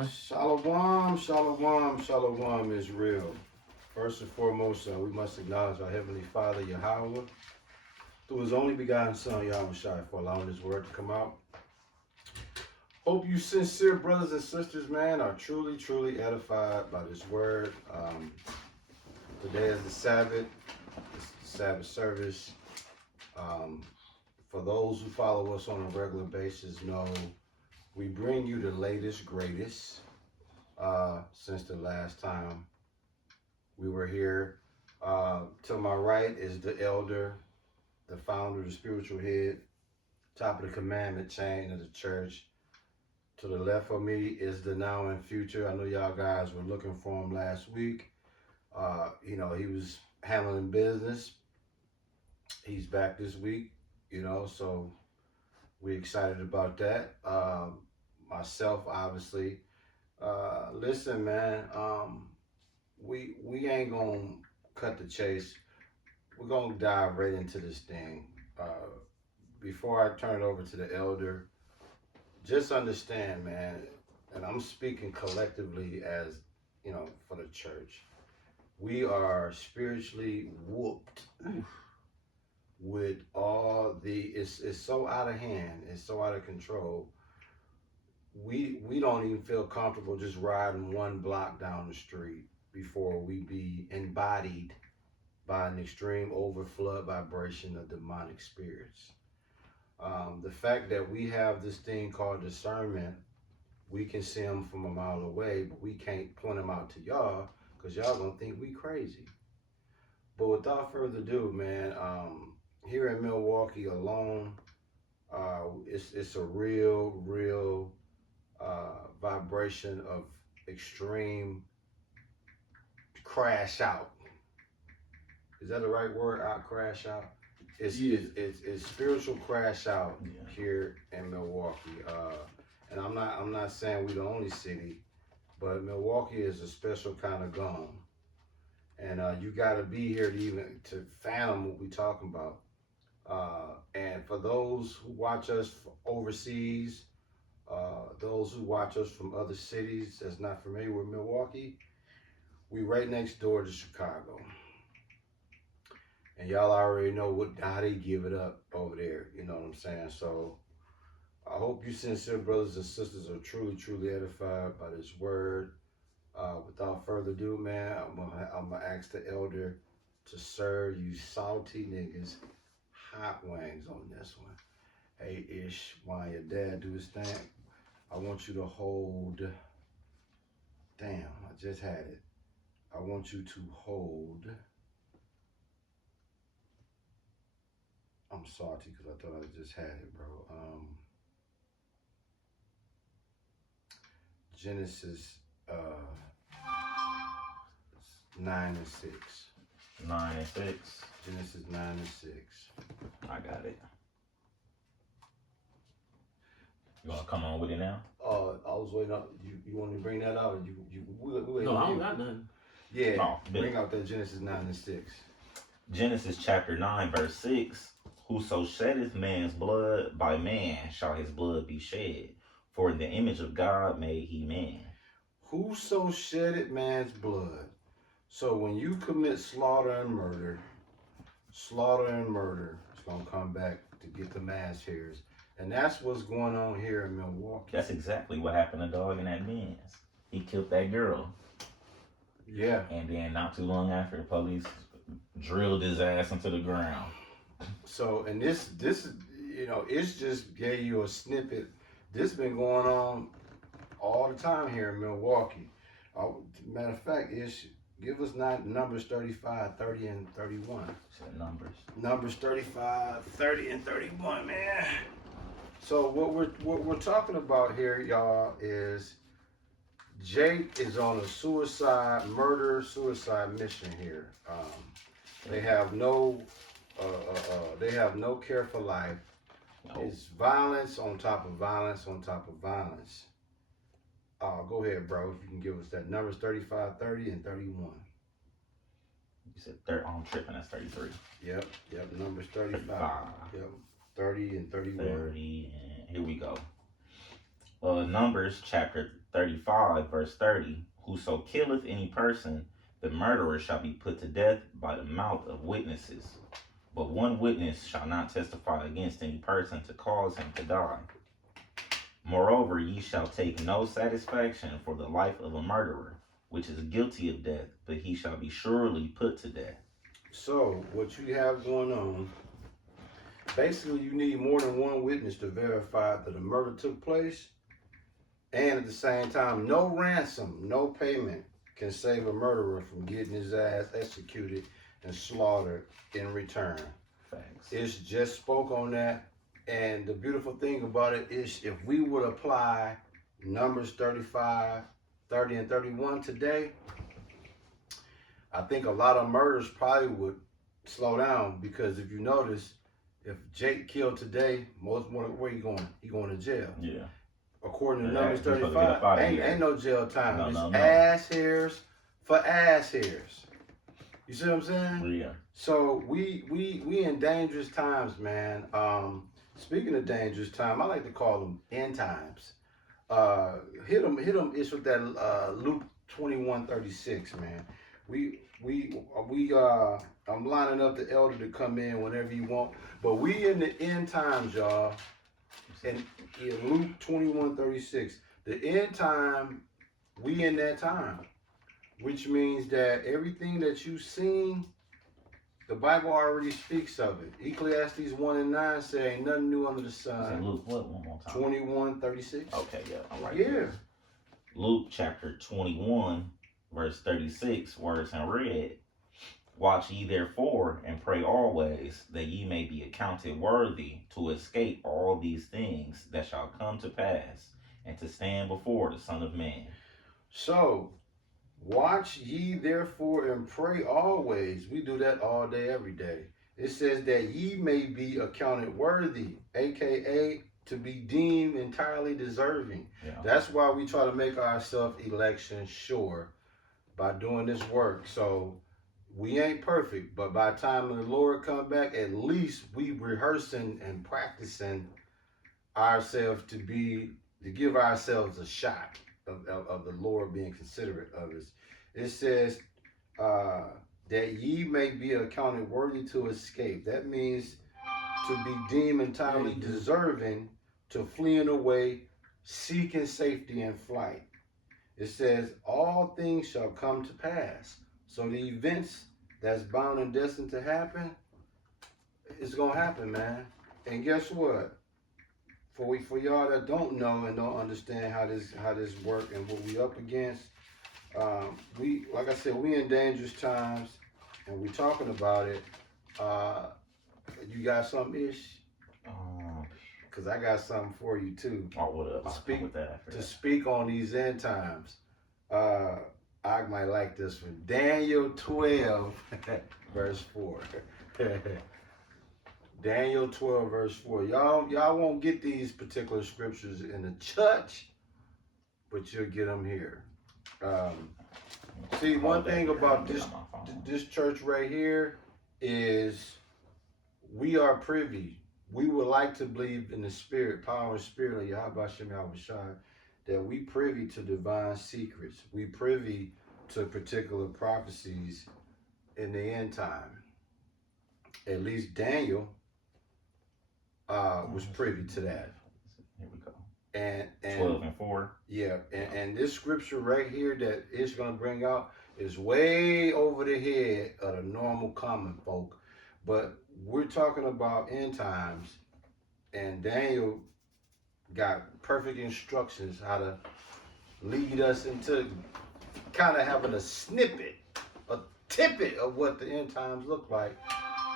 doing? Shalom, shalom, shalom is real. First and foremost, we must acknowledge our Heavenly Father, Yahweh, through His only begotten Son, Yahweh Shai, for allowing His word to come out. Hope you sincere brothers and sisters, man, are truly, truly edified by this word. Today is the Sabbath. It's the Sabbath service. For those who follow us on a regular basis, know we bring you the latest, greatest since the last time we were here. To my right is the elder, the founder, the spiritual head, top of the commandment chain of the church. To the left of me is the now and future. I know y'all guys were looking for him last week. He was handling business. He's back this week, so we're excited about that. Myself, obviously. Listen, man, we ain't gonna cut the chase. We're gonna dive right into this thing. Before I turn it over to the elder, just understand, man, and I'm speaking collectively as, for the church. We are spiritually whooped with all it's so out of hand, it's so out of control. We don't even feel comfortable just riding one block down the street before we be embodied by an extreme overflood vibration of demonic spirits. The fact that we have this thing called discernment, we can see them from a mile away, but we can't point them out to y'all because y'all gonna think we crazy. But without further ado, man, here in Milwaukee alone, it's a real vibration of extreme crash out. Is that the right word? Crash out. It's spiritual crash out here in Milwaukee. And I'm not saying we're the only city, but Milwaukee is a special kind of gum. And you got to be here to fathom what we're talking about. And for those who watch us overseas, those who watch us from other cities that's not familiar with Milwaukee, we right next door to Chicago. And y'all already know how they give it up over there, you know what I'm saying? So I hope you sincere brothers and sisters are truly, truly edified by this word. Without further ado, man, I'm gonna ask the elder to serve you salty niggas hot wings on this one. Hey, Ish, while your dad do his thing, I want you to hold, damn, I just had it. I want you to hold, I'm salty because I thought I just had it, bro. Genesis 9 and 6. 9 and 6. Genesis 9 and 6. I got it. You want to come on with it now? I was waiting up. You want me to bring that out? Or we no, I don't got nothing. Yeah, no, bring out that Genesis 9 and 6. Genesis chapter 9, verse 6. Whoso sheddeth man's blood, by man shall his blood be shed. For in the image of God made he man. Whoso shedded man's blood. So when you commit slaughter and murder, it's going to come back to get the mass hairs. And that's what's going on here in Milwaukee. That's exactly what happened to Dog in that Benz. He killed that girl. Yeah. And then not too long after, the police drilled his ass into the ground. So, and this it's just gave you a snippet. This been going on all the time here in Milwaukee. Matter of fact, give us numbers 35, 30, and 31. Numbers. Numbers 35, 30, and 31, man. So what we're talking about here, y'all, is Jake is on a murder-suicide mission here. They have no care for life. No. It's violence on top of violence on top of violence. Go ahead, bro. If you can give us that. Numbers 35, 30, and 31. You said 30. I'm tripping. That's 33. Yep. Numbers 35. Yep. 30 and 31. 30, and here we go. Numbers chapter 35, verse 30, whoso killeth any person, the murderer shall be put to death by the mouth of witnesses. But one witness shall not testify against any person to cause him to die. Moreover, ye shall take no satisfaction for the life of a murderer, which is guilty of death, but he shall be surely put to death. So, what you have going on, basically, you need more than one witness to verify that a murder took place. And at the same time, no ransom, no payment can save a murderer from getting his ass executed and slaughtered in return. Thanks. It's just spoke on that. And the beautiful thing about it is if we would apply Numbers 35, 30, and 31 today, I think a lot of murders probably would slow down, because if you notice, if Jake killed today, where he going? He going to jail. Yeah. According to Yeah, Numbers he's supposed to get 35, up outta ain't here. no jail time. No, It's no, no. ass hairs for ass hairs. You see what I'm saying? Yeah. So we in dangerous times, man. Speaking of dangerous time, I like to call them end times. Hit them. It's with that Luke 21:36, man. I'm lining up the elder to come in whenever you want, but we in the end times, y'all. And in Luke 21:36, the end time, we in that time, which means that everything that you've seen, the Bible already speaks of it. Ecclesiastes 1:9 say, ain't nothing new under the sun. Luke, what? One more time. 21:36. Okay, yeah, all right. Yeah. Luke chapter 21, verse 36, words in red. Watch ye therefore, and pray always, that ye may be accounted worthy to escape all these things that shall come to pass, and to stand before the Son of Man. So, watch ye therefore and pray always. We do that all day, every day. It says that ye may be accounted worthy, aka to be deemed entirely deserving. Yeah. That's why we try to make ourselves election sure by doing this work. So we ain't perfect, but by the time the Lord come back, at least we rehearsing and practicing ourselves to give ourselves a shot of the Lord being considerate of us. It says that ye may be accounted worthy to escape. That means to be deemed entirely deserving to fleeing away, seeking safety in flight. It says all things shall come to pass. So the events that's bound and destined to happen, it's gonna happen, man. And guess what? For y'all that don't know and don't understand how this work and what we up against, we, like I said, we in dangerous times, and we talking about it. You got something, Ish? Cause I got something for you too. Oh, what up? I'll Speak- come with that after To that. speak on these end times. I might like this one. Daniel 12, verse 4. Daniel 12, verse 4. Y'all won't get these particular scriptures in the church, but you'll get them here. See, one thing about this church right here is we are privy. We would like to believe in the spirit, power and spirit of Yahweh Shem Yahushua, that we privy to divine secrets. We privy to particular prophecies in the end time. At least Daniel was privy to that. Here we go. And 12 and 4. yeah, and this scripture right here that it's going to bring out is way over the head of the normal common folk. But we're talking about end times, and Daniel got perfect instructions how to lead us into kind of having a snippet, a tippet of what the end times look like.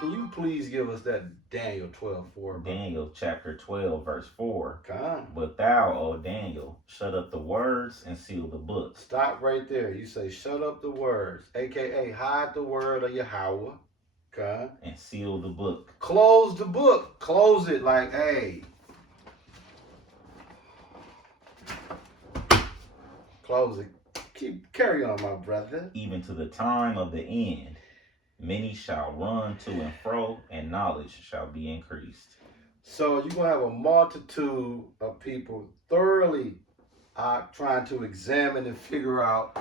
Can you please give us that Daniel 12:4? Daniel chapter 12, verse 4. Come. But thou, O Daniel, shut up the words and seal the books. Stop right there. You say, shut up the words, aka hide the word of Yahweh. Okay. And seal the book. Close the book. Close it like, hey. Close it. Carry on, my brother. Even to the time of the end, many shall run to and fro, and knowledge shall be increased. So you're going to have a multitude of people thoroughly trying to examine and figure out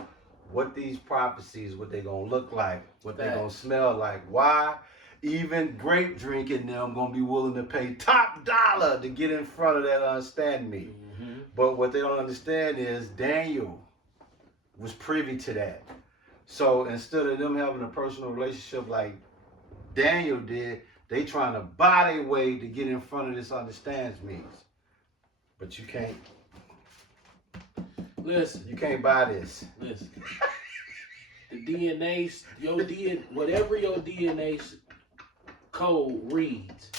what these prophecies, what they gonna look like, what they gonna smell like. Why even grape drinking them gonna be willing to pay top dollar to get in front of that understand me. Mm-hmm. But what they don't understand is Daniel was privy to that. So instead of them having a personal relationship like Daniel did, they trying to buy their way to get in front of this understands me. But you can't. Listen. You can't buy this. Listen. The DNA, whatever your DNA code reads.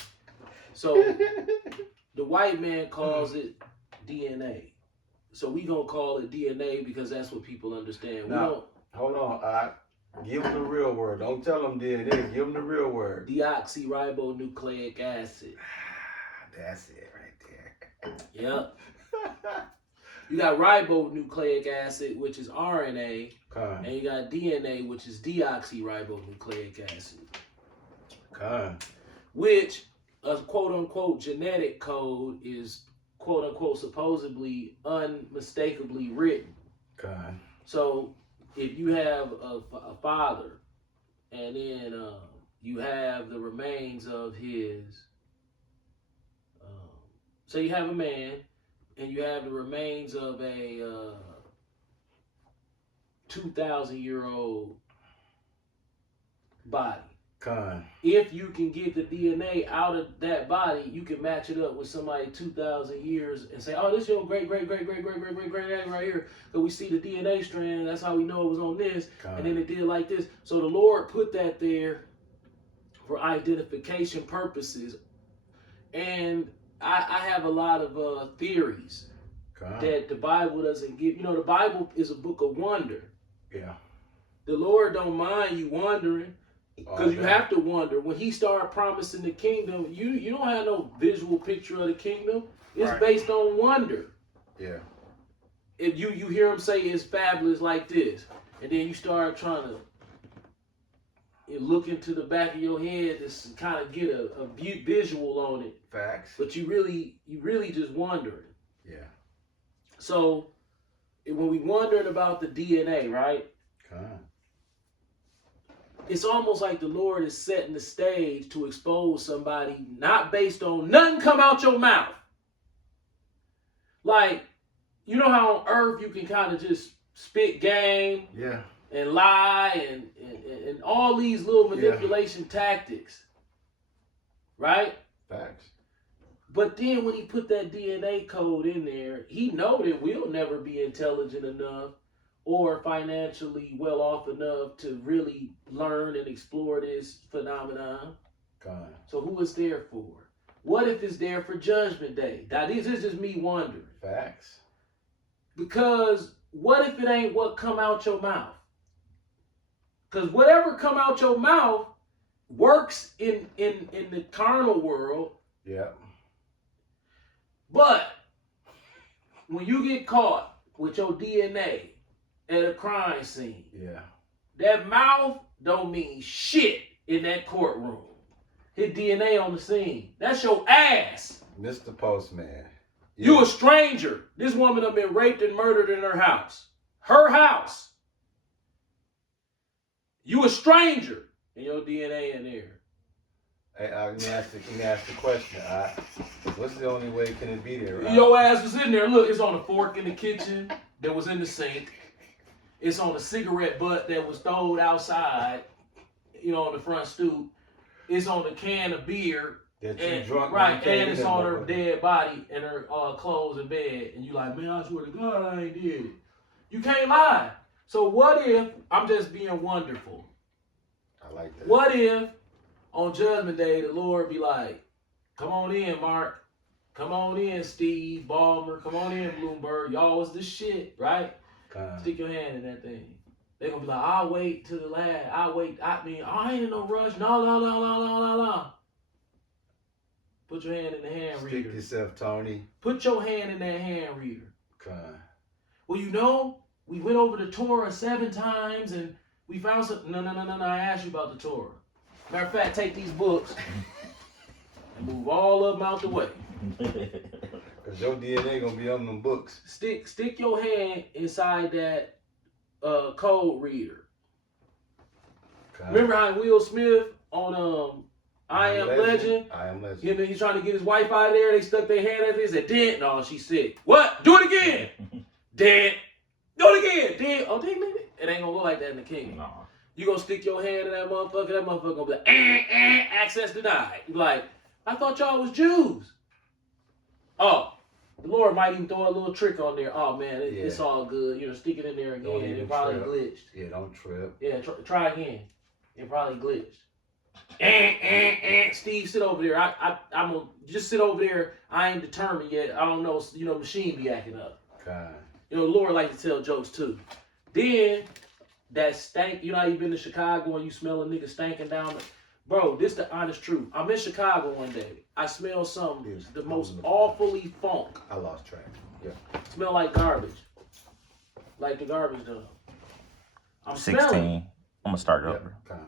So the white man calls it DNA. So we gonna call it DNA because that's what people understand. Now, hold on. Give them the real word. Don't tell them DNA. Give them the real word. Deoxyribonucleic acid. That's it right there. Yep. You got ribonucleic acid, which is RNA, and you got DNA, which is deoxyribonucleic acid. Which a quote-unquote genetic code is quote-unquote supposedly unmistakably written. So if you have a father and then you have the remains of his, so you have a man and you have the remains of a 2,000-year-old body. If you can get the DNA out of that body, you can match it up with somebody 2,000 years and say, oh, this is your great right here. Because we see the DNA strand, that's how we know it was on this. And then it did like this. So the Lord put that there for identification purposes. And I have a lot of theories that the Bible doesn't give. You know, the Bible is a book of wonder. Yeah. The Lord don't mind you wondering. Because you have to wonder. When he started promising the kingdom, you don't have no visual picture of the kingdom. It's based on wonder. Yeah. If you hear him say it's fabulous like this, and then you start trying to look into the back of your head to kind of get a visual on it. Facts. But you really just wondering. Yeah. So when we wondered about the DNA, right? It's almost like the Lord is setting the stage to expose somebody, not based on nothing come out your mouth. Like, you know how on earth you can kind of just spit game and lie and all these little manipulation tactics. Right? Facts. But then when he put that DNA code in there, he know that we'll never be intelligent enough or financially well off enough to really learn and explore this phenomenon. So who is there for? What if it's there for Judgment Day? Now this is just me wondering. Facts. Because what if it ain't what come out your mouth? Because whatever come out your mouth works in the carnal world. Yeah. But when you get caught with your DNA at a crime scene, that mouth don't mean shit in that courtroom. Hit DNA on the scene. That's your ass. Mr. Postman. You a stranger. This woman done been raped and murdered in her house. Her house. You a stranger. And your DNA in there. Hey, let me ask the question. What's the only way can it be there? Your ass was in there. Look, it's on a fork in the kitchen that was in the sink. It's on a cigarette butt that was thrown outside, on the front stoop. It's on a can of beer. That you drunk. Right, and it's on her dead body and her clothes in bed. And you like, man, I swear to God, I ain't did it. You can't lie. So what if, I'm just being wonderful. I like that. What if on Judgment Day, the Lord be like, come on in, Mark. Come on in, Steve Ballmer. Come on in, Bloomberg. Y'all was the shit, right? Stick your hand in that thing. They're going to be like, I'll wait till the last. I ain't in no rush. No. Put your hand in the hand reader. Stick yourself, Tony. Put your hand in that hand reader. Well, we went over the Torah 7 times and we found something. No. I asked you about the Torah. Matter of fact, take these books and move all of them out the way. Because Cause your DNA gonna be on them books. Stick your hand inside that code reader. God. Remember how Will Smith on I Am Legend? I Am Legend. Him and he's trying to get his wife out of there. They stuck their hand at this. Said, "Dead." No, she's sick. What? Do it again. Dead. Do it again. Dead. Oh, dang, it ain't gonna look like that in the kingdom. No. You gonna stick your hand in that motherfucker gonna be like, access denied. You be like, I thought y'all was Jews. Oh, the Lord might even throw a little trick on there. Oh man, it's all good. You know, stick it in there again. It probably glitched. Yeah, don't trip. Yeah, try again. It probably glitched. Steve, sit over there. I'm gonna just sit over there. I ain't determined yet. I don't know. You know, machine be acting up. God. You know, the Lord like to tell jokes too. Then that stank. You know how you been to Chicago and you smell a nigga stanking down the. Bro, this the honest truth. I'm in Chicago one day. I smell something, the most awfully funk. I lost track. Yeah. Smell like garbage. Like the garbage dump. I'm 16. smelling. I'm gonna start it Yep. over. Kind.